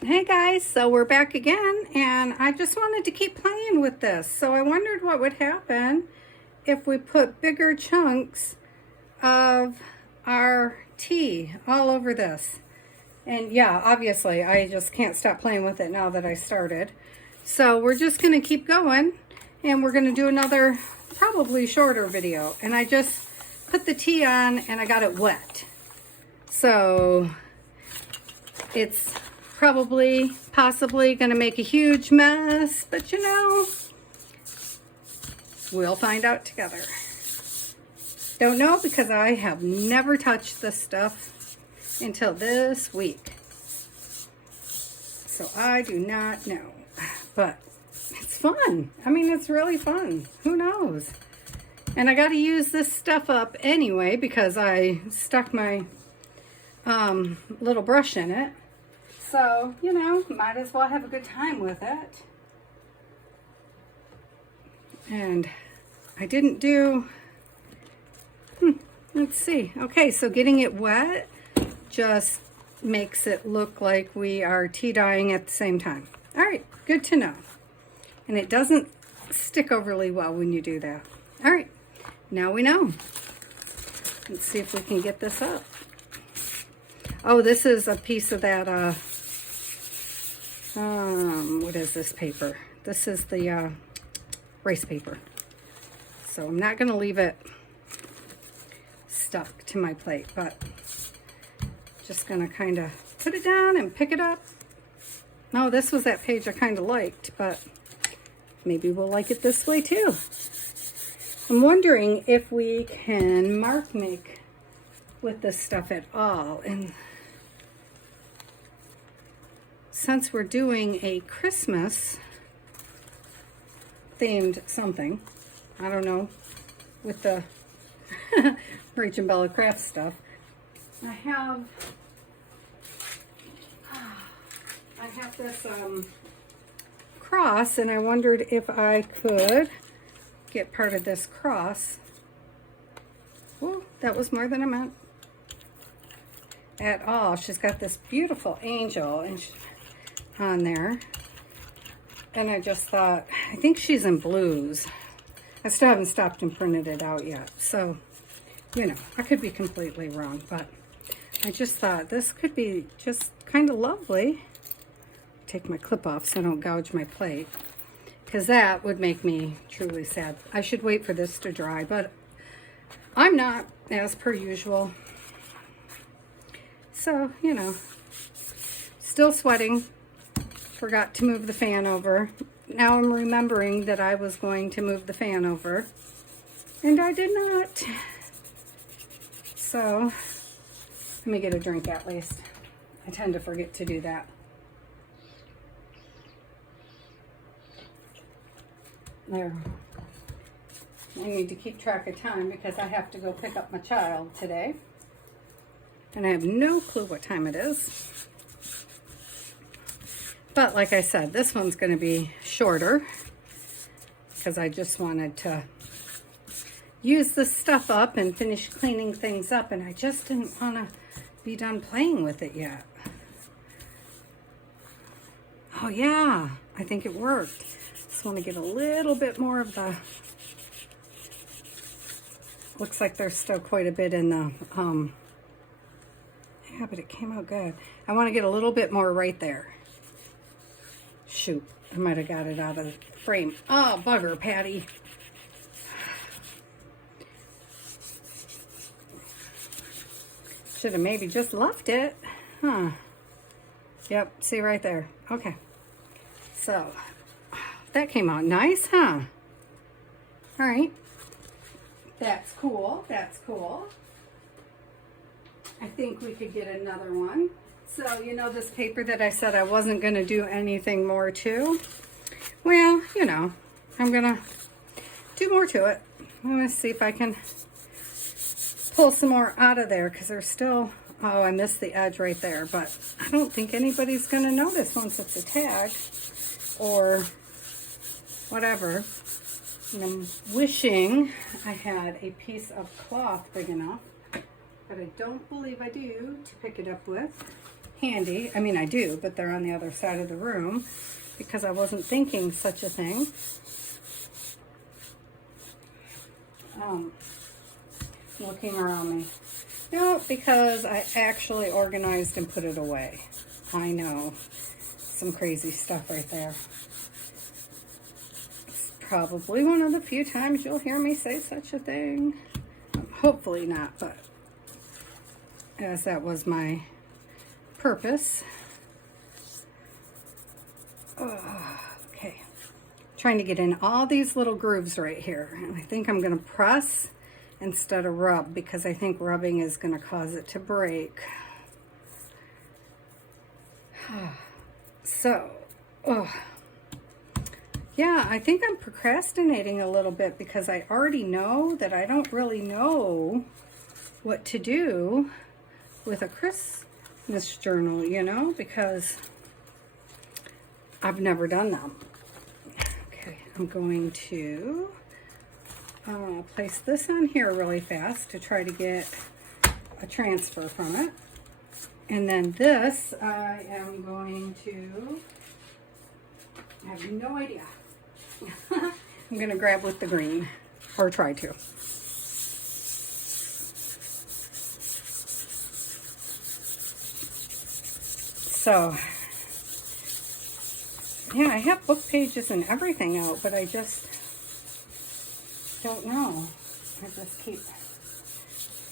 Hey guys, so we're back again, and I just wanted to keep playing with this. So I wondered what would happen if we put bigger chunks of our tea all over this. And yeah, obviously I just can't stop playing with it now that I started. So we're just going to keep going, and we're going to do another probably shorter video. And I just put the tea on and I got it wet. So it's possibly going to make a huge mess, but you know, we'll find out together. Don't know because I have never touched this stuff until this week. So I do not know, but it's fun. I mean, it's really fun. Who knows? And I got to use this stuff up anyway because I stuck my little brush in it. So, you know, might as well have a good time with it. And I didn't do, let's see. Okay, so getting it wet just makes it look like we are tea dyeing at the same time. All right, good to know. And it doesn't stick overly well when you do that. All right, now we know. Let's see if we can get this up. Oh, this is a piece of that, what is this paper? This is the rice paper. So I'm not going to leave it stuck to my plate, but just going to kind of put it down and pick it up. No, this was that page I kind of liked, but maybe we'll like it this way too. I'm wondering if we can mark make with this stuff at all. And since we're doing a Christmas themed something, I don't know, with the Rach and Bella craft stuff, I have this cross, and I wondered if I could get part of this cross. Oh, that was more than I meant at all. She's got this beautiful angel and on there, and I just thought, I think she's in blues. I still haven't stopped and printed it out yet, so you know, I could be completely wrong, but I just thought this could be just kind of lovely. Take my clip off so I don't gouge my plate, because that would make me truly sad. I should wait for this to dry, but I'm not, as per usual. So, you know, still sweating. Forgot to move the fan over. Now I'm remembering that I was going to move the fan over, and I did not. So, let me get a drink at least. I tend to forget to do that. There. I need to keep track of time because I have to go pick up my child today. And I have no clue what time it is. But like I said, this one's going to be shorter because I just wanted to use this stuff up and finish cleaning things up, and I just didn't want to be done playing with it yet. Oh yeah, I think it worked. Just want to get a little bit more of the, looks like there's still quite a bit in the, yeah, but it came out good. I want to get a little bit more right there. Shoot, I might have got it out of the frame. Oh, bugger, Patty. Should have maybe just left it. Huh. Yep, see right there. Okay. So, that came out nice, huh? All right. That's cool. That's cool. I think we could get another one. So, you know this paper that I said I wasn't going to do anything more to? Well, you know, I'm going to do more to it. I'm going to see if I can pull some more out of there because there's still, oh, I missed the edge right there. But I don't think anybody's going to notice once it's a tag or whatever. And I'm wishing I had a piece of cloth big enough, but I don't believe I do to pick it up with. handy. I mean, I do, but they're on the other side of the room because I wasn't thinking such a thing. Looking around me. No, because I actually organized and put it away. I know. Some crazy stuff right there. It's probably one of the few times you'll hear me say such a thing. Hopefully not, but as that was my purpose. Okay. Trying to get in all these little grooves right here. And I think I'm going to press instead of rub because I think rubbing is going to cause it to break. So, yeah, I think I'm procrastinating a little bit because I already know that I don't really know what to do with a Christmas journal, you know, because I've never done them. Okay, I'm going to place this on here really fast to try to get a transfer from it. And then this, I am going to, I have no idea. I'm going to grab with the green, or try to. So, yeah, I have book pages and everything out, but I just don't know. I just keep,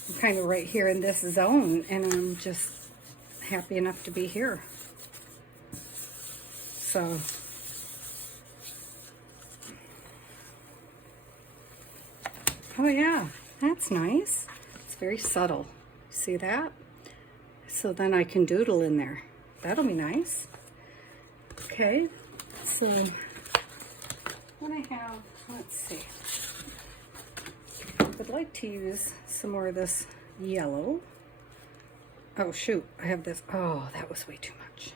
I'm kind of right here in this zone, and I'm just happy enough to be here. So, oh yeah, that's nice. It's very subtle. See that? So then I can doodle in there. That'll be nice. Okay, so what I have, let's see. I would like to use some more of this yellow. Oh shoot, I have this. Oh, that was way too much.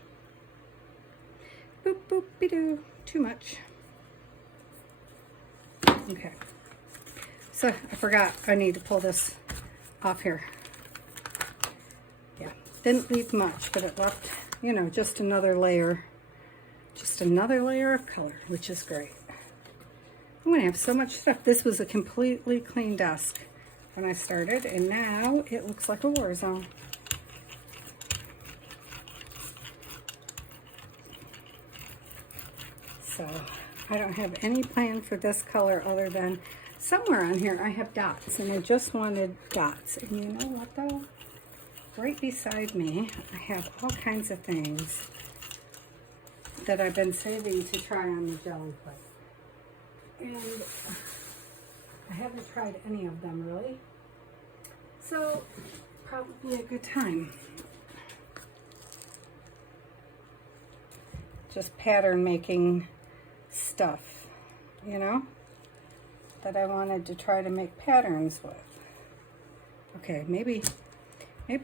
Boop, boop, be-doo. Too much. Okay. So I forgot I need to pull this off here. Yeah, didn't leave much, but it left, you know, just another layer. Just another layer of color, which is great. I'm gonna have so much stuff. This was a completely clean desk when I started, and now it looks like a war zone. So I don't have any plan for this color other than somewhere on here I have dots, and I just wanted dots. And you know what though? Right beside me, I have all kinds of things that I've been saving to try on the Gelli plate. And I haven't tried any of them really. So probably a good time. Just pattern making stuff, you know, that I wanted to try to make patterns with. Okay, maybe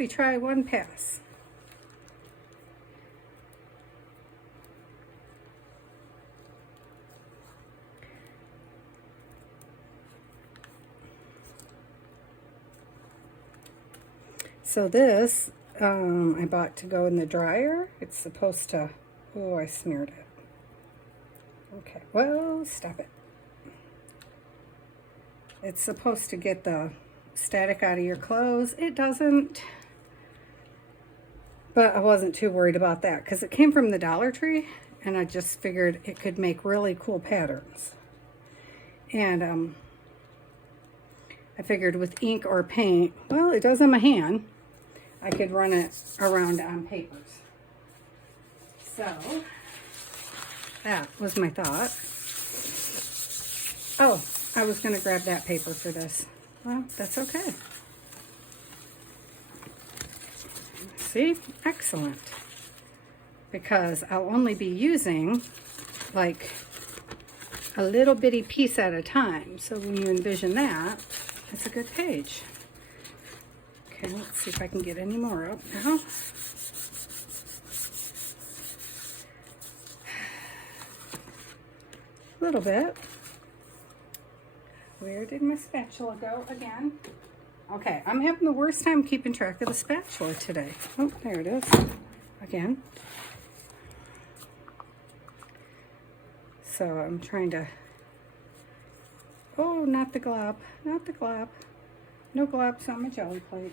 try one pass. So this, I bought to go in the dryer. It's supposed to, oh, I smeared it. Okay, well, stop it. It's supposed to get the static out of your clothes. It doesn't. But I wasn't too worried about that because it came from the Dollar Tree, and I just figured it could make really cool patterns. And I figured with ink or paint, well, it does in my hand, I could run it around on papers. So that was my thought. Oh, I was going to grab that paper for this. Well, that's okay. See? Excellent. Because I'll only be using like a little bitty piece at a time. So when you envision that, it's a good page. Okay, let's see if I can get any more up now. A little bit. Where did my spatula go again? Okay, I'm having the worst time keeping track of the spatula today. Oh, there it is. again. So I'm trying to, oh, not the glob, not the glob. No globs on my jelly plate.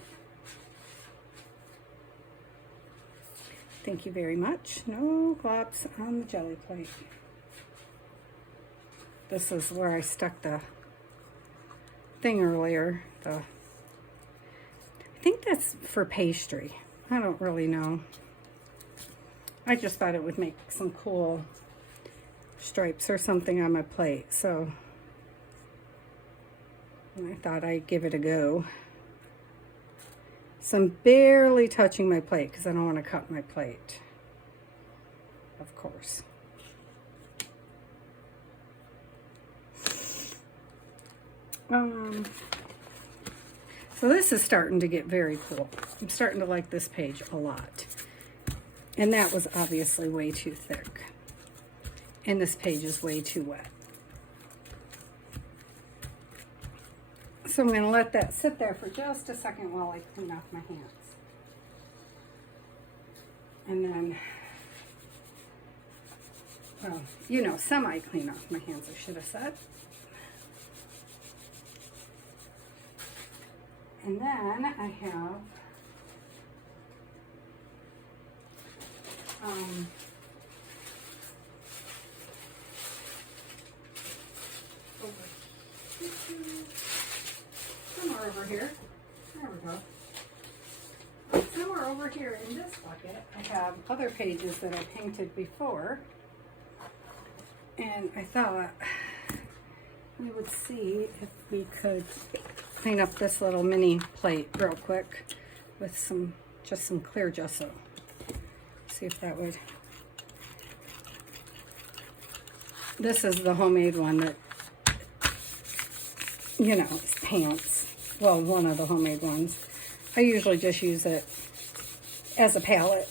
Thank you very much. No globs on the jelly plate. This is where I stuck the thing earlier. I think that's for pastry. I don't really know. I just thought it would make some cool stripes or something on my plate, so I thought I'd give it a go. So I'm barely touching my plate because I don't want to cut my plate, of course. So this is starting to get very cool. I'm starting to like this page a lot. And that was obviously way too thick. And this page is way too wet. So I'm going to let that sit there for just a second while I clean off my hands. And then, well, you know, semi-clean off my hands, I should have said. And then I have somewhere over here, there we go. Somewhere over here in this bucket, I have other pages that I painted before. And I thought we would see if we could clean up this little mini plate real quick with just some clear gesso. See if that would. This is the homemade one that, you know, is pants. Well, one of the homemade ones. I usually just use it as a palette.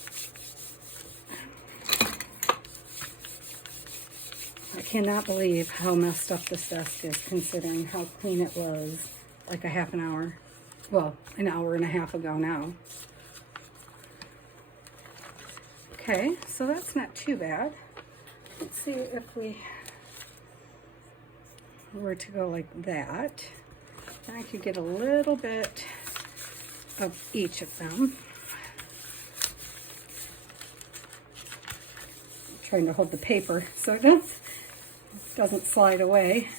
I cannot believe how messed up this desk is considering how clean it was like a half an hour. Well, an hour and a half ago now. Okay, so that's not too bad. Let's see if we were to go like that. Then I could get a little bit of each of them. I'm trying to hold the paper so it doesn't slide away.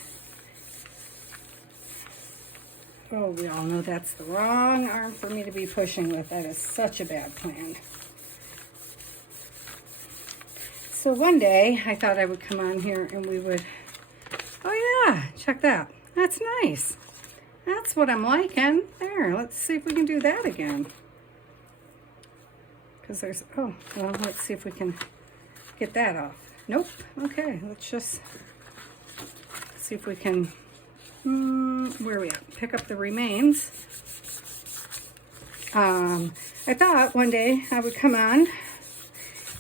Oh, we all know that's the wrong arm for me to be pushing with. That is such a bad plan. So one day, I thought I would come on here and we would, oh yeah, check that. That's nice. That's what I'm liking. There, let's see if we can do that again. Because there's, oh, well, let's see if we can get that off. Nope. Okay, let's just see if we can, where are we at? Pick up the remains. I thought one day I would come on,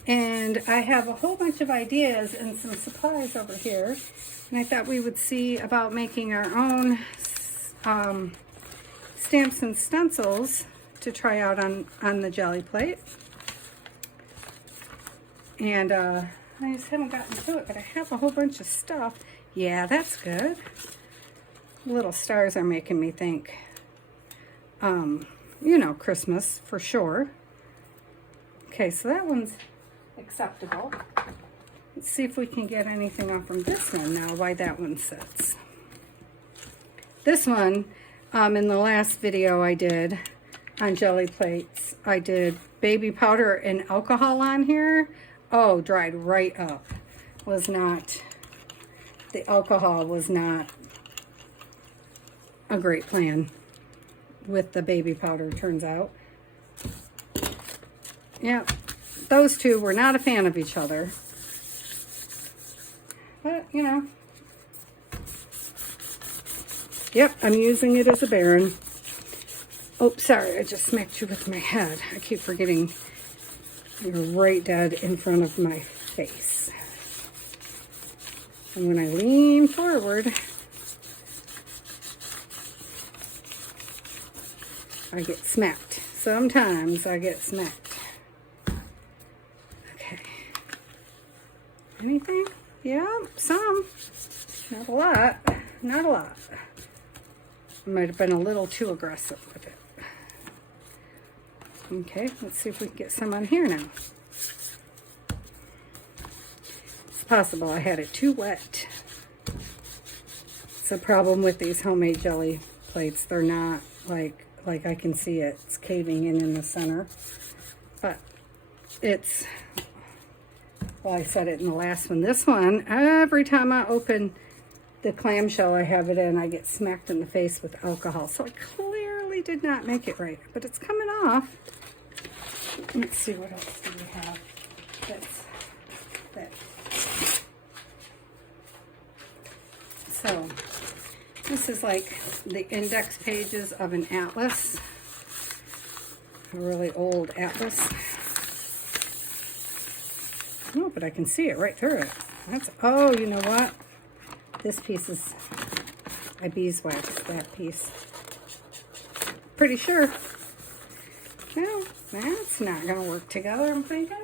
and I have a whole bunch of ideas and some supplies over here. And I thought we would see about making our own stamps and stencils to try out on the jelly plate. And I just haven't gotten to it, but I have a whole bunch of stuff. Yeah, that's good. Little stars are making me think, you know, Christmas for sure. Okay, so that one's acceptable. Let's see if we can get anything off from this one now, why that one sits. This one, in the last video I did on jelly plates, I did baby powder and alcohol on here. Oh, dried right up. Was not, the alcohol was not a great plan with the baby powder, turns out. Yeah, those two were not a fan of each other. But, you know. Yep, I'm using it as a Baron. Oh, sorry, I just smacked you with my head. I keep forgetting you're right dead in front of my face. And when I lean forward, I get smacked. Sometimes I get smacked. Okay. Anything? Yeah, some. Not a lot. Not a lot. Might have been a little too aggressive with it. Okay, let's see if we can get some on here now. It's possible I had it too wet. It's a problem with these homemade jelly plates. They're not like I can see it. It's caving in the center. But it's, well, I said it in the last one. This one, every time I open the clamshell I have it in, I get smacked in the face with alcohol. So I clearly did not make it right. But it's coming off. Let's see, what else do we have? That. So, this is like the index pages of an atlas. A really old atlas. Oh, but I can see it right through it. That's, oh, you know what? This piece is, I beeswaxed that piece. Pretty sure. No, that's not going to work together, I'm thinking.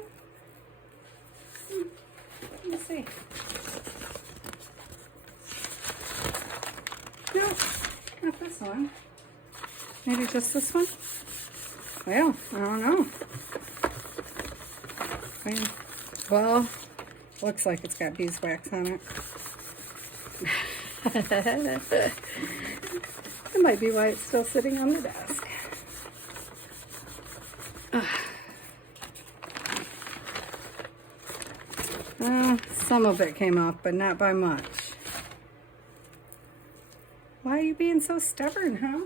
Let me see. No, not this one. Maybe just this one? Well, I don't know. Well, looks like it's got beeswax on it. That might be why it's still sitting on the desk. Some of it came off, but not by much. Why are you being so stubborn, huh?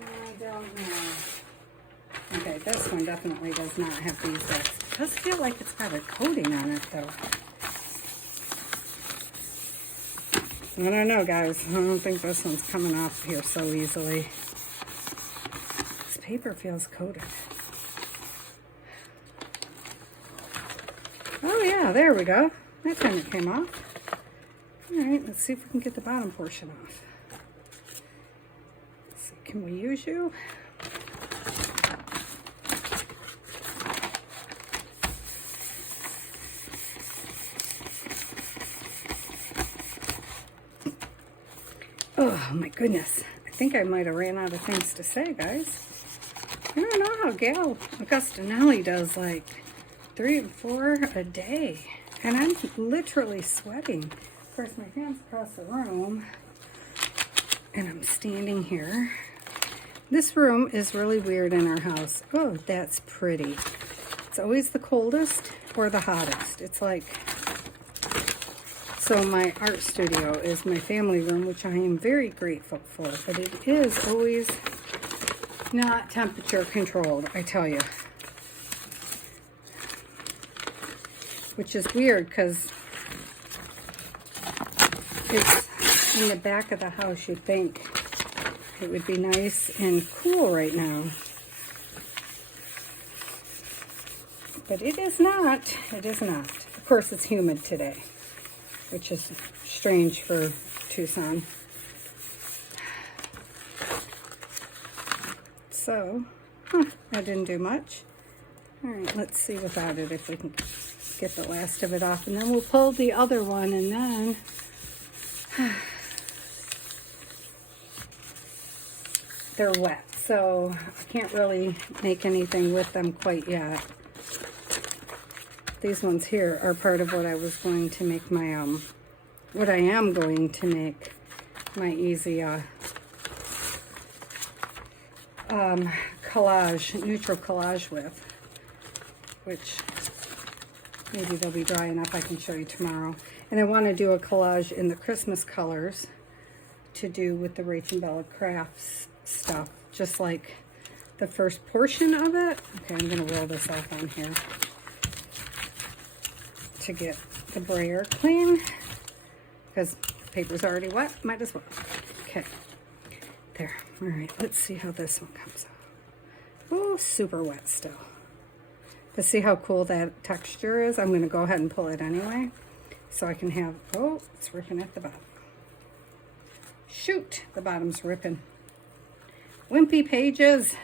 I don't know. Okay, this one definitely does not have beeswax. It does feel like it's got a coating on it, though. I don't know, guys. I don't think this one's coming off here so easily. This paper feels coated. Oh, yeah, there we go. That time it came off. All right, let's see if we can get the bottom portion off. Let's see, can we use you? Oh my goodness. I think I might have ran out of things to say, guys. I don't know how Gal Augustinelli does like 3 and 4 a day. And I'm literally sweating. Of course, my hand's across the room. And I'm standing here. This room is really weird in our house. Oh, that's pretty. It's always the coldest or the hottest. It's like... So my art studio is my family room, which I am very grateful for. But it is always not temperature controlled, I tell you. Which is weird because it's in the back of the house. You'd think it would be nice and cool right now. But it is not. It is not. Of course, it's humid today, which is strange for Tucson. So, that didn't do much. All right, let's see without it if we can get the last of it off. And then we'll pull the other one, and then... they're wet, so I can't really make anything with them quite yet. These ones here are part of what I was going to make my, what I am going to make my easy, collage, neutral collage with, which maybe they'll be dry enough I can show you tomorrow. And I want to do a collage in the Christmas colors to do with the Rach and Bella Crafts stuff, just like the first portion of it. Okay, I'm going to roll this off on here to get the brayer clean, because the paper's already wet, might as well. Okay, there. All right, let's see how this one comes out. Oh, super wet still. But see how cool that texture is? I'm going to go ahead and pull it anyway, so I can have, oh, it's ripping at the bottom. Shoot, the bottom's ripping. Wimpy pages.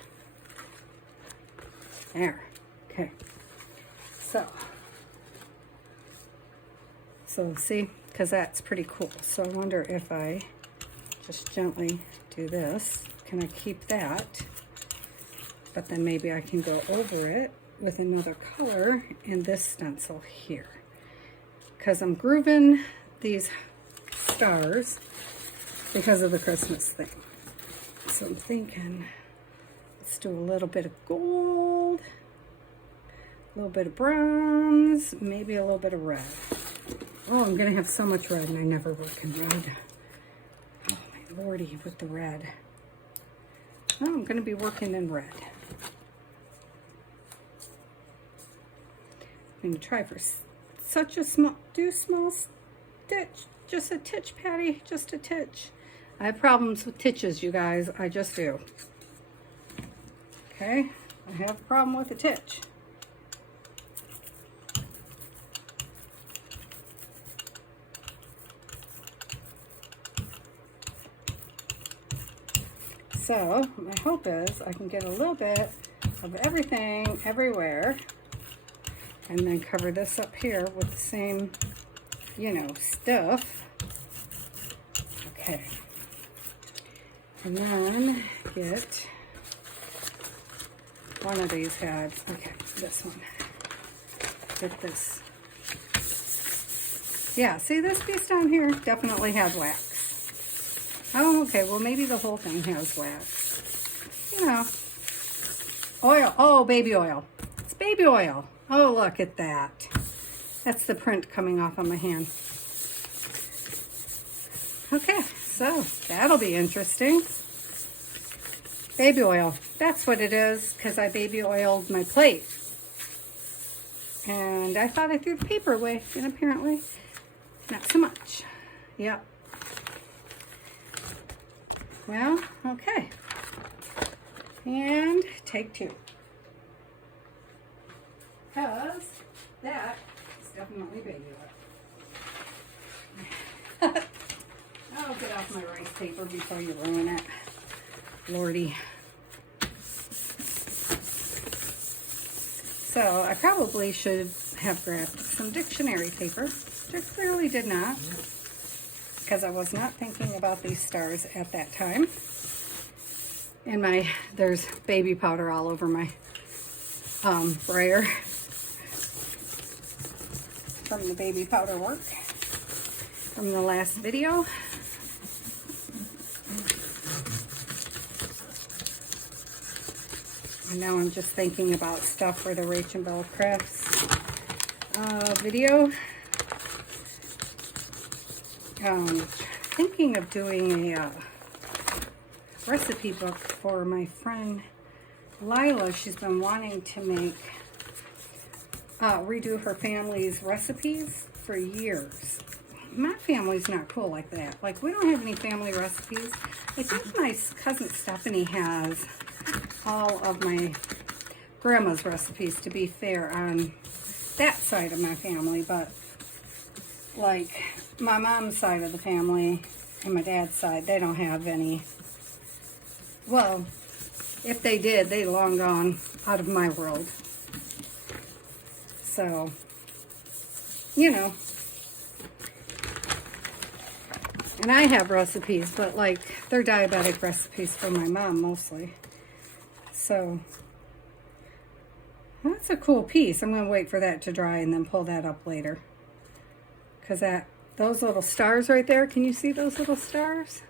There. Okay. So see, because that's pretty cool. So I wonder if I just gently do this. Can I keep that? But then maybe I can go over it with another color in this stencil here. Because I'm grooving these stars because of the Christmas thing. So I'm thinking, let's do a little bit of gold, a little bit of bronze, maybe a little bit of red. Oh, I'm gonna have so much red and I never work in red. Oh my lordy, with the red. Oh, I'm gonna be working in red. I'm gonna try for such a small stitch, just a titch, Patty, just a titch. I have problems with titches, you guys, I just do. Okay, I have a problem with a titch. So my hope is I can get a little bit of everything everywhere and then cover this up here with the same, you know, stuff. Okay. And then get one of these heads. Okay, this one. Get this. Yeah, see this piece down here definitely has wax. Oh, okay, well maybe the whole thing has wax. You know. Oil, oh, baby oil. It's baby oil. Oh, look at that. That's the print coming off on my hand. Okay, so that'll be interesting. Baby oil, that's what it is, because I baby oiled my plate. And I thought I threw the paper away, and apparently not so much. Yep. Well, okay. And take two. Because that is definitely baby oil. I'll get off my rice paper before you ruin it. Lordy. So I probably should have grabbed some dictionary paper, which I clearly did not, because I was not thinking about these stars at that time. And there's baby powder all over my brayer from the baby powder work from the last video. And now I'm just thinking about stuff for the Rachel Bell Crafts video. Thinking of doing a recipe book for my friend Lila. She's been wanting to make, redo her family's recipes for years. My family's not cool like that. Like, we don't have any family recipes. I think my cousin Stephanie has all of my grandma's recipes, to be fair, on that side of my family, but like my mom's side of the family and my dad's side, they don't have any. Well, if they did, they long gone out of my world. So, you know. And I have recipes, but like they're diabetic recipes for my mom mostly. So that's a cool piece. I'm going to wait for that to dry and then pull that up later. Because those little stars right there, can you see those little stars?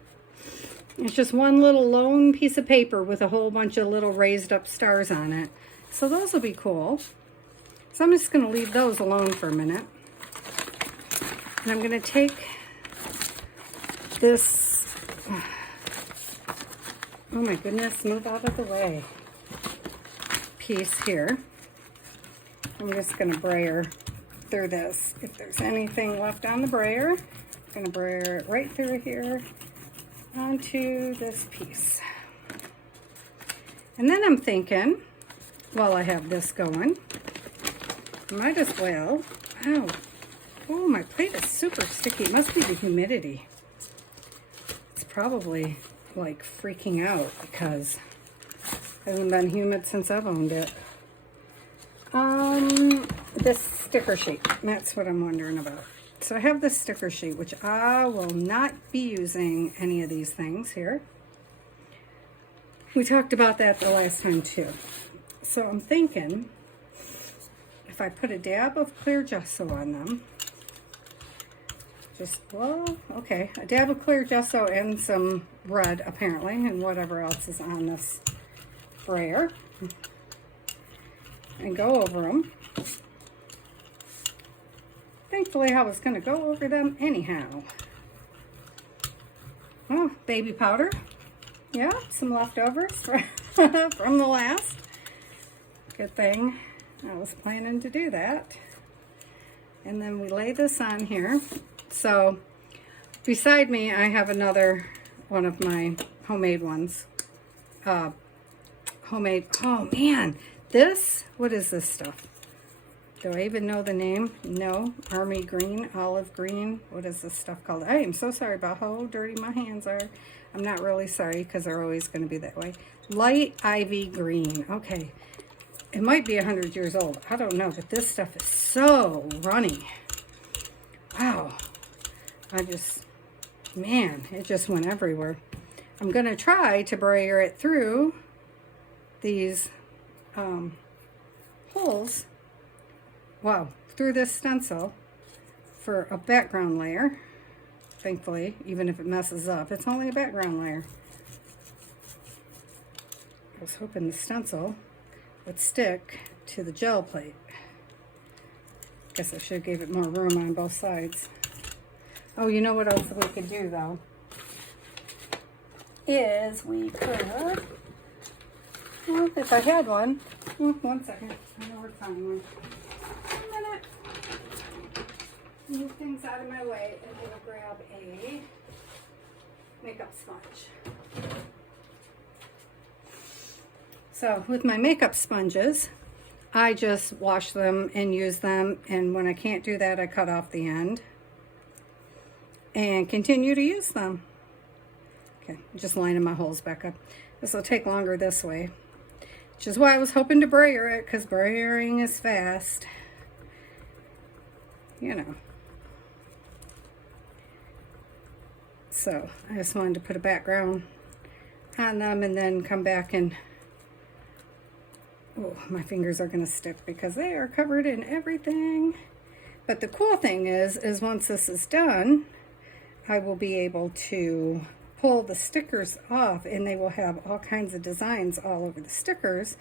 It's just one little lone piece of paper with a whole bunch of little raised up stars on it. So those will be cool. So I'm just going to leave those alone for a minute. And I'm going to take this, oh my goodness, move out of the way, piece here. I'm just going to brayer through this. If there's anything left on the brayer, I'm going to brayer it right through here onto this piece. And then I'm thinking, while I have this going, I might as well, oh, my plate is super sticky. It must be the humidity. It's probably like freaking out because it hasn't been humid since I've owned it. This sticker sheet. That's what I'm wondering about. So I have this sticker sheet, which I will not be using any of these things here. We talked about that the last time too. So I'm thinking if I put a dab of clear gesso on them, a dab of clear gesso and some red apparently, and whatever else is on this sprayer, and go over them. Thankfully, I was going to go over them anyhow. Oh, baby powder. Yeah, some leftovers from the last. Good thing I was planning to do that. And then we lay this on here. So, beside me, I have another one of my homemade ones. Oh man, what is this stuff? Do I even know the name? No. Army green, olive green. What is this stuff called? I am so sorry about how dirty my hands are. I'm not really sorry because they're always going to be that way. Light ivy green. Okay. It might be 100 years old. I don't know, but this stuff is so runny. Wow. It just went everywhere. I'm going to try to brayer it through these holes. Wow, through this stencil for a background layer. Thankfully, even if it messes up, it's only a background layer. I was hoping the stencil would stick to the gel plate. Guess I should have gave it more room on both sides. Oh, you know what else we could do though? Is we could, well, if I had one, 1 second, I know where to find one. Move things out of my way, and then I'll grab a makeup sponge. So with my makeup sponges, I just wash them and use them, and when I can't do that, I cut off the end and continue to use them. Okay, just lining my holes back up. This will take longer this way, which is why I was hoping to brayer it, because brayering is fast. You know. So I just wanted to put a background on them and then come back and, oh, my fingers are going to stick because they are covered in everything. But the cool thing is once this is done, I will be able to pull the stickers off, and they will have all kinds of designs all over the stickers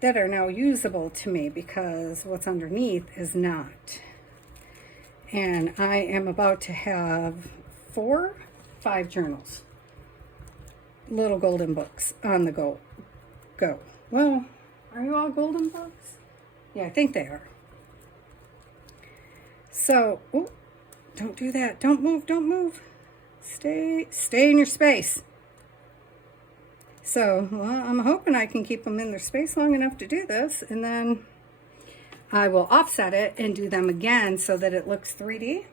that are now usable to me because what's underneath is not. And I am about to have 5 journals, little golden books on the go. Well, are you all golden books? Yeah, I think they are. So, oh, don't do that. Don't move. Stay in your space. So, well, I'm hoping I can keep them in their space long enough to do this, and then I will offset it and do them again so that it looks 3D,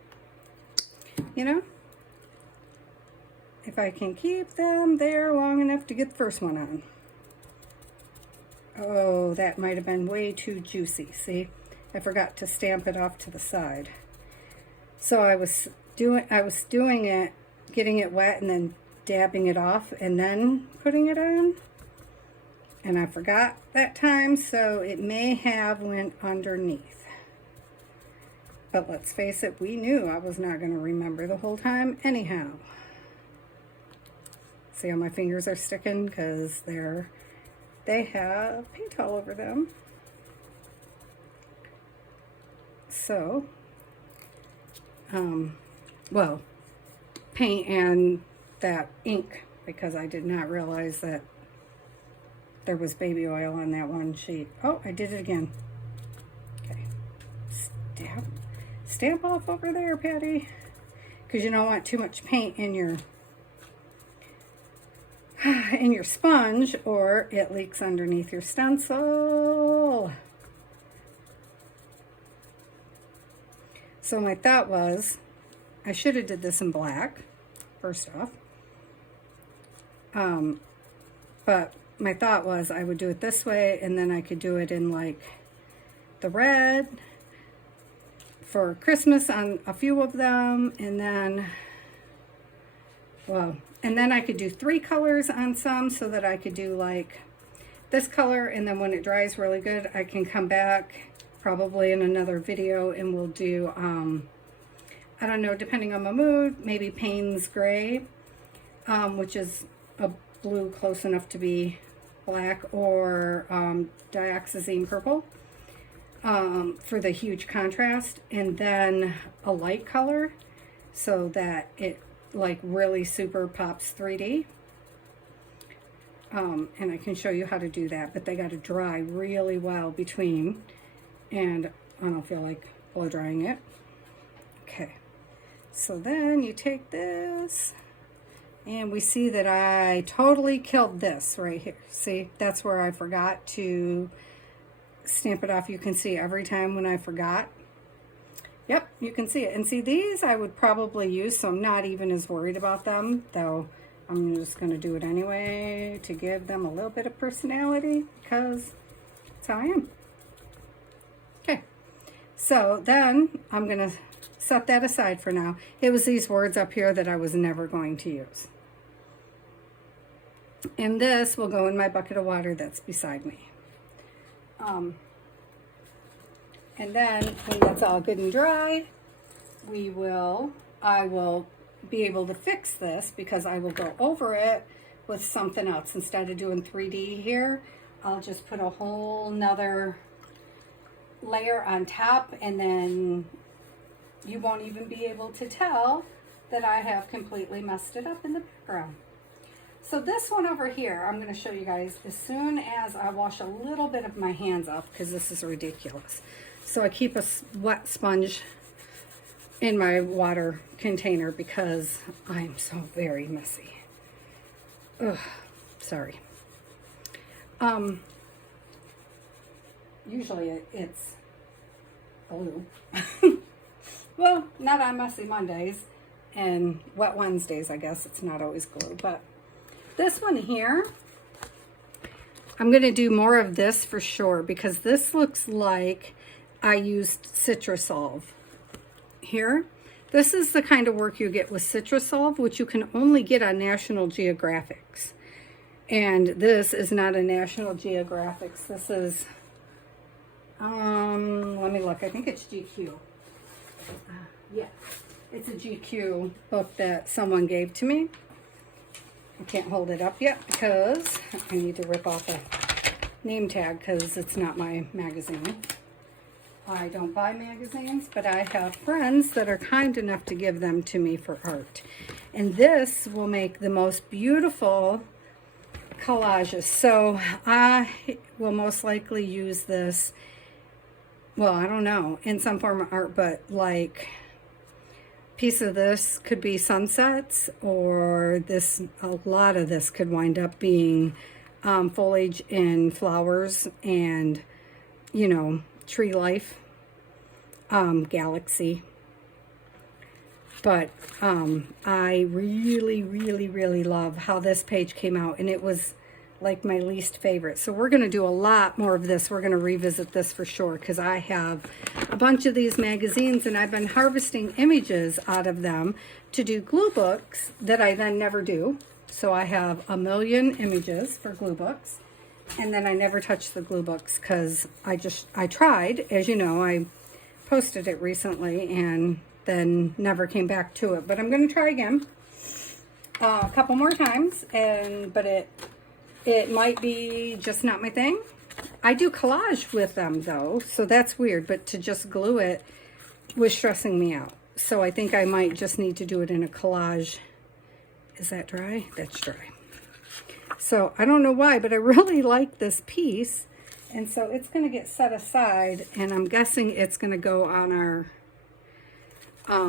you know? If I can keep them there long enough to get the first one on. Oh, that might have been way too juicy. See, I forgot to stamp it off to the side. So I was doing it, getting it wet and then dabbing it off and then putting it on. And I forgot that time, so it may have went underneath. But let's face it, we knew I was not going to remember the whole time anyhow. See how my fingers are sticking because they have paint all over them. So, well, paint and that ink, because I did not realize that there was baby oil on that one sheet. Oh, I did it again. Okay. Stamp off over there, Patty. Because you don't want too much paint in your sponge or it leaks underneath your stencil. So my thought was I should have did this in black first off. But my thought was I would do it this way, and then I could do it in like the red for Christmas on a few of them, and then, well, and then I could do 3 colors on some, so that I could do like this color, and then when it dries really good, I can come back probably in another video and we'll do, I don't know, depending on my mood, maybe Payne's Gray, which is a blue close enough to be black, or dioxazine purple for the huge contrast, and then a light color so that it like really super pops 3D. And I can show you how to do that, but they got to dry really well between, and I don't feel like blow drying it. Okay, so then you take this, and we see that I totally killed this right here. See, that's where I forgot to stamp it off. You can see every time when I forgot. Yep, you can see it. And see, these I would probably use, so I'm not even as worried about them, though I'm just going to do it anyway to give them a little bit of personality, because that's how I am. Okay, so then I'm going to set that aside for now. It was these words up here that I was never going to use. And this will go in my bucket of water that's beside me. And then when that's all good and dry, I will be able to fix this, because I will go over it with something else. Instead of doing 3D here, I'll just put a whole nother layer on top, and then you won't even be able to tell that I have completely messed it up in the background. So this one over here, I'm going to show you guys as soon as I wash a little bit of my hands off, because this is ridiculous. So I keep a wet sponge in my water container because I'm so very messy. Ugh, sorry. Usually it's blue. Well, not on Messy Mondays and Wet Wednesdays, I guess. It's not always glue, but this one here, I'm going to do more of this for sure, because this looks like I used Citrusolve here. This is the kind of work you get with Citrusolve, which you can only get on National Geographics. And this is not a National Geographics. This is, let me look. I think it's GQ. Yeah, it's a GQ book that someone gave to me. I can't hold it up yet because I need to rip off a name tag, because it's not my magazine. I don't buy magazines, but I have friends that are kind enough to give them to me for art. And this will make the most beautiful collages. So I will most likely use this, well, I don't know, in some form of art, but like piece of this could be sunsets, or this, a lot of this could wind up being foliage and flowers and, you know, tree life, galaxy. But I really love how this page came out, and it was like my least favorite. So we're going to do a lot more of this. We're going to revisit this for sure, because I have a bunch of these magazines and I've been harvesting images out of them to do glue books that I then never do. So I have a million images for glue books, and then I never touch the glue books because I tried, as you know, I posted it recently and then never came back to it. But I'm going to try again a couple more times, but it might be just not my thing. I do collage with them though, so that's weird, but to just glue it was stressing me out. So I think I might just need to do it in a collage. Is that dry? That's dry. So I don't know why, but I really like this piece. And so it's going to get set aside, and I'm guessing it's going to go on our, what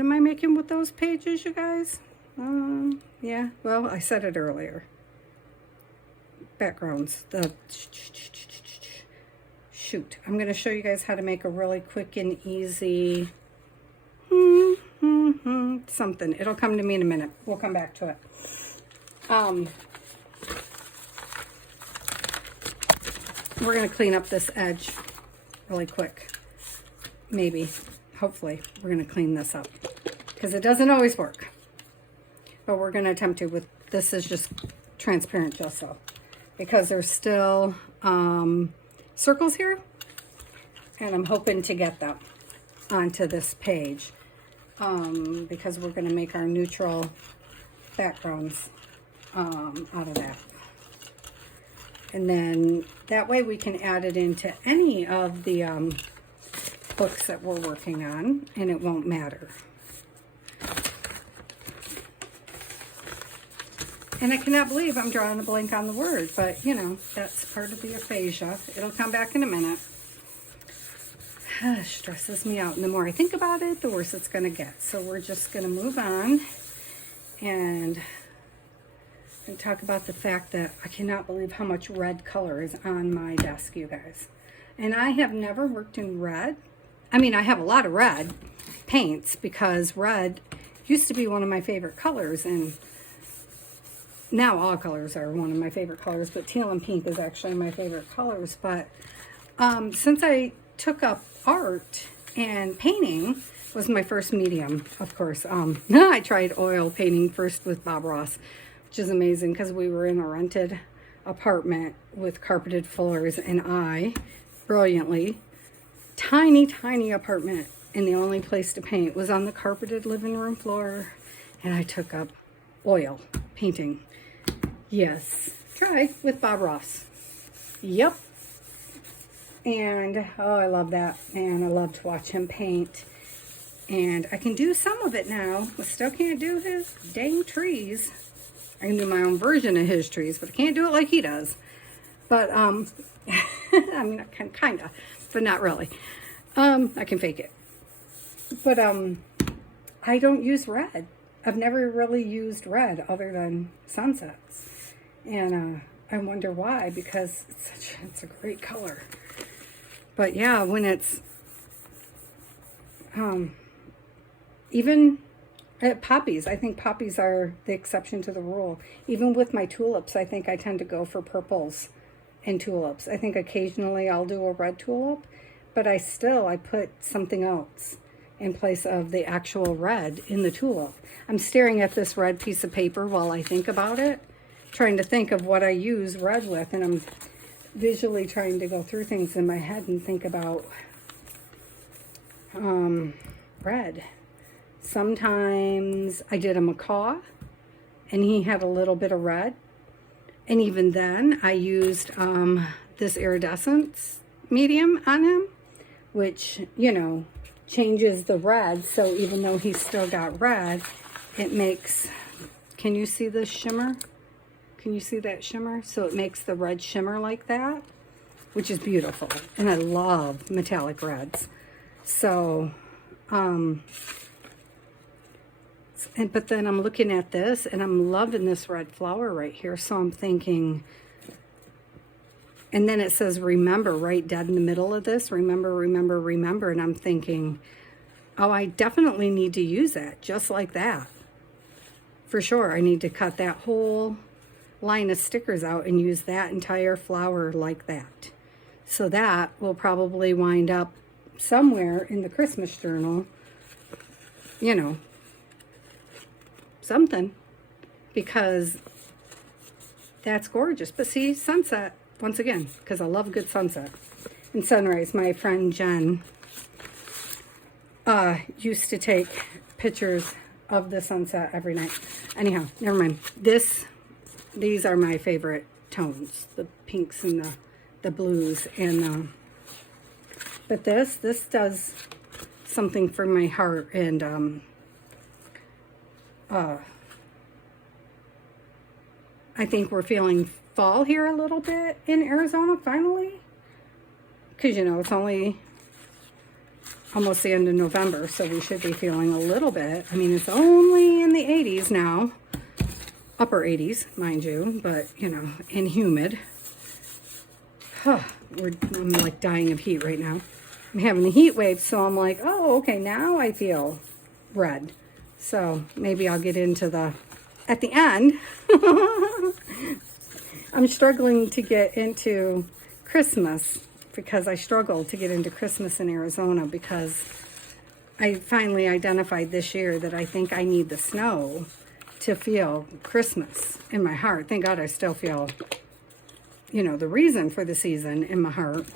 am I making with those pages, you guys? Yeah, well, I said it earlier. Backgrounds, shoot. I'm going to show you guys how to make a really quick and easy, something. It'll come to me in a minute. We'll come back to it. We're going to clean up this edge really quick. Maybe, hopefully, we're going to clean this up. Because it doesn't always work. But we're going to attempt to with, this is just transparent gesso. Because there's still circles here. And I'm hoping to get them onto this page. Because we're going to make our neutral backgrounds out of that. And then that way we can add it into any of the books that we're working on, and it won't matter. And I cannot believe I'm drawing a blank on the word, but you know, that's part of the aphasia. It'll come back in a minute. Stresses me out, and the more I think about it, the worse it's going to get. So we're just going to move on and talk about the fact that I cannot believe how much red color is on my desk, you guys. And I have never worked in red. I mean, I have a lot of red paints because red used to be one of my favorite colors, and now all colors are one of my favorite colors, but teal and pink is actually my favorite colors. But since I took up art, and painting was my first medium, of course. I tried oil painting first with Bob Ross, which is amazing because we were in a rented apartment with carpeted floors, and I, brilliantly, tiny apartment, and the only place to paint was on the carpeted living room floor, and I took up oil painting. Yes, try with Bob Ross. Yep. And, oh, I love that. And I love to watch him paint. And I can do some of it now. I still can't do his dang trees. I can do my own version of his trees, but I can't do it like he does. But, I mean, I can kind of, but not really. I can fake it. But, I don't use red. I've never really used red other than sunsets. And, I wonder why, because it's a great color. But yeah, when it's, even at poppies, I think poppies are the exception to the rule. Even with my tulips, I think I tend to go for purples and tulips. I think occasionally I'll do a red tulip, but I put something else in place of the actual red in the tulip. I'm staring at this red piece of paper while I think about it, trying to think of what I use red with, and I'm visually trying to go through things in my head and think about red. Sometimes I did a macaw and he had a little bit of red, and even then I used this iridescence medium on him, which, you know, changes the red. So even though he's still got red, it makes, can you see this shimmer? Can you see that shimmer? So it makes the red shimmer like that, which is beautiful. And I love metallic reds. So, but then I'm looking at this and I'm loving this red flower right here. So I'm thinking, and then it says, remember, right dead in the middle of this, remember, remember, remember. And I'm thinking, oh, I definitely need to use that just like that. For sure, I need to cut that whole line of stickers out and use that entire flower like that. So that will probably wind up somewhere in the Christmas journal, you know, something, because that's gorgeous. But see, sunset, once again, because I love a good sunset. And sunrise, my friend Jen used to take pictures of the sunset every night. Anyhow, never mind. These are my favorite tones, the pinks and the blues. And but this does something for my heart. And I think we're feeling fall here a little bit in Arizona finally, because you know it's only almost the end of November, so we should be feeling a little bit. I mean, it's only in the 80s now. Upper 80s, mind you, but, you know, and humid. I'm like dying of heat right now. I'm having a heat wave, so I'm like, oh, okay, now I feel red. So maybe I'll get into at the end. I'm struggling to get into Christmas because I struggled to get into Christmas in Arizona because I finally identified this year that I think I need the snow to feel Christmas in my heart. Thank God I still feel, you know, the reason for the season in my heart.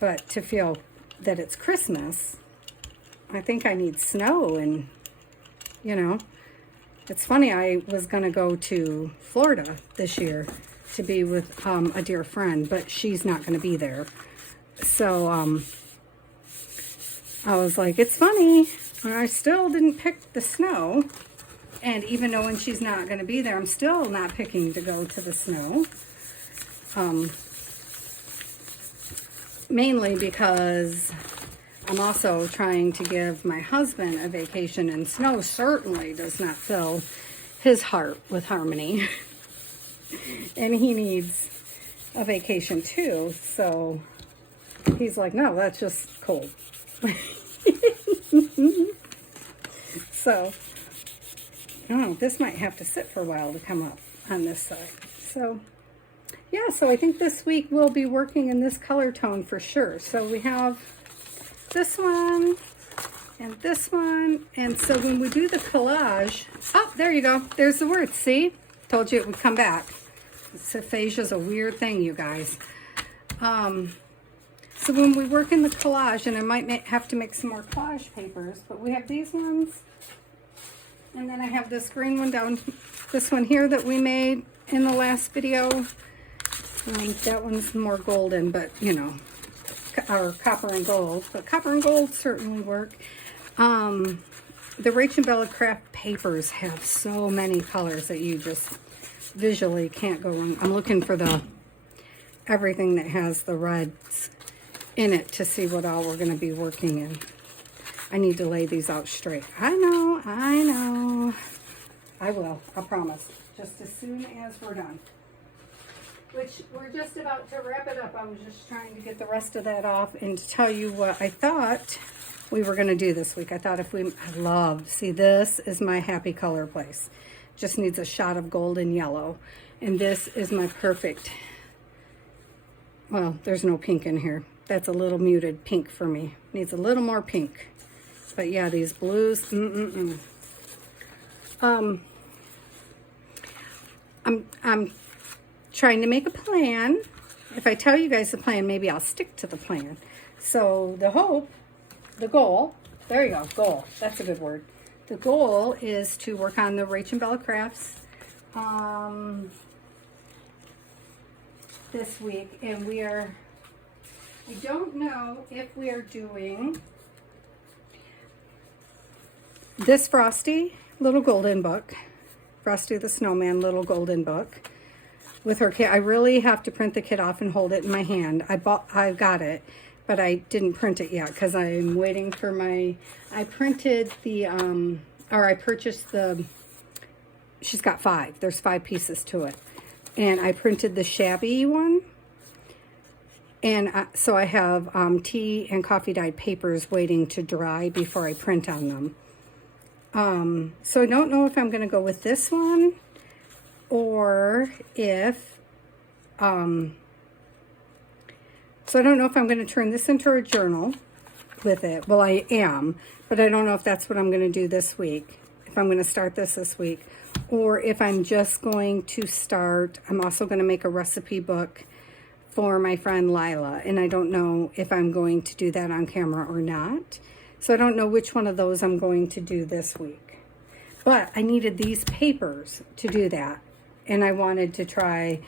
But to feel that it's Christmas, I think I need snow. And, you know, it's funny, I was going to go to Florida this year to be with a dear friend, but she's not going to be there. So I was like, it's funny, I still didn't pick the snow. And even knowing she's not going to be there, I'm still not picking to go to the snow. Mainly because I'm also trying to give my husband a vacation, and snow certainly does not fill his heart with harmony. And he needs a vacation too. So he's like, no, that's just cold. So, oh, this might have to sit for a while to come up on this side. So, yeah, so I think this week we'll be working in this color tone for sure. So we have this one and this one. And so when we do the collage, oh, there you go. There's the word. See? Told you it would come back. Aphasia is a weird thing, you guys. So when we work in the collage, and I might have to make some more collage papers, but we have these ones. And then I have this green one down, this one here that we made in the last video. That one's more golden, but you know, or copper and gold. But copper and gold certainly work. The Rach and Bella craft papers have so many colors that you just visually can't go wrong. I'm looking for everything that has the reds in it to see what all we're going to be working in. I need to lay these out straight. I know. I will, I promise. Just as soon as we're done. Which, we're just about to wrap it up. I was just trying to get the rest of that off and to tell you what I thought we were going to do this week. I thought see, this is my happy color place. Just needs a shot of gold and yellow. And this is my perfect, well, there's no pink in here. That's a little muted pink for me. Needs a little more pink. But yeah, these blues, I'm trying to make a plan. If I tell you guys the plan, maybe I'll stick to the plan. So the goal, there you go, goal. That's a good word. The goal is to work on the Rach and Bella crafts this week. And I don't know if we are doing this Frosty little golden book, Frosty the Snowman little golden book with her kit. I really have to print the kit off and hold it in my hand. I got it, but I didn't print it yet because I'm waiting for I printed I purchased she's got 5. There's 5 pieces to it. And I printed the shabby one. And so I have tea and coffee dyed papers waiting to dry before I print on them. So I don't know if I'm going to go with this one or if, so I don't know if I'm going to turn this into a journal with it. Well, I am, but I don't know if that's what I'm going to do this week, if I'm going to start this week, or if I'm just going to start, I'm also going to make a recipe book for my friend Lila, and I don't know if I'm going to do that on camera or not. So I don't know which one of those I'm going to do this week. But I needed these papers to do that. And I wanted to try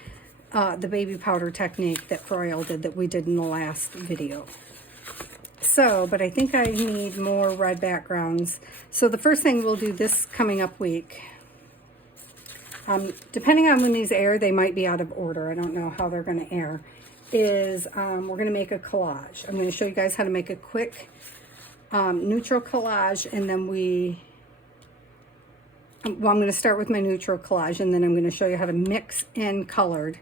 the baby powder technique that Froyle did that we did in the last video. So, but I think I need more red backgrounds. So the first thing we'll do this coming up week, depending on when these air, they might be out of order. I don't know how they're going to air, is we're going to make a collage. I'm going to show you guys how to make a quick neutral collage, and then I'm going to start with my neutral collage, and then I'm going to show you how to mix in colored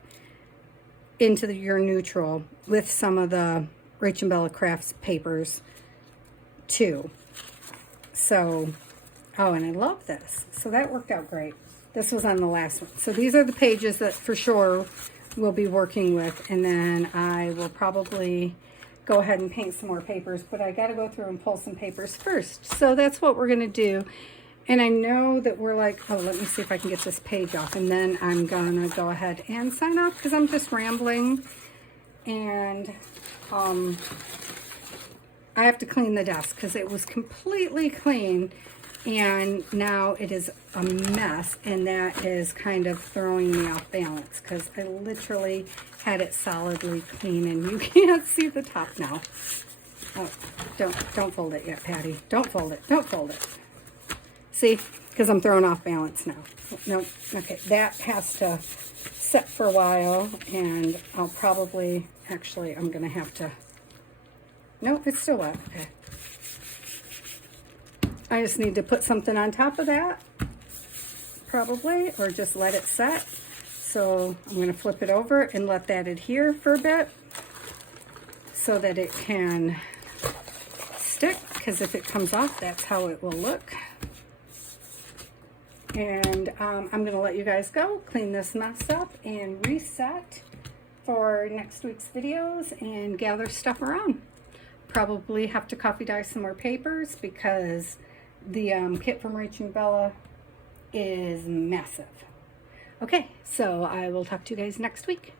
into your neutral with some of the Rach and Bella Crafts papers too. So Oh, and I love this. So that worked out great. This was on the last one. So these are the pages that for sure we'll be working with. And then I will probably go ahead and paint some more papers. But I got to go through and pull some papers first. So that's what we're going to do. And I know that we're like, oh, let me see if I can get this page off. And then I'm going to go ahead and sign off because I'm just rambling. And I have to clean the desk because it was completely clean. And now it is a mess. And that is kind of throwing me off balance because I literally had it solidly clean. And you can't see the top now. Oh, don't fold it yet, Patty. Don't fold it. Don't fold it. See, because I'm thrown off balance now. No, okay, that has to set for a while, and I'll probably, actually, I'm going to have to, no, it's still wet, okay. I just need to put something on top of that, probably, or just let it set. So I'm going to flip it over and let that adhere for a bit so that it can stick, because if it comes off, that's how it will look. And I'm going to let you guys go, clean this mess up, and reset for next week's videos and gather stuff around. Probably have to coffee dye some more papers because the kit from Reaching Bella is massive. Okay, so I will talk to you guys next week.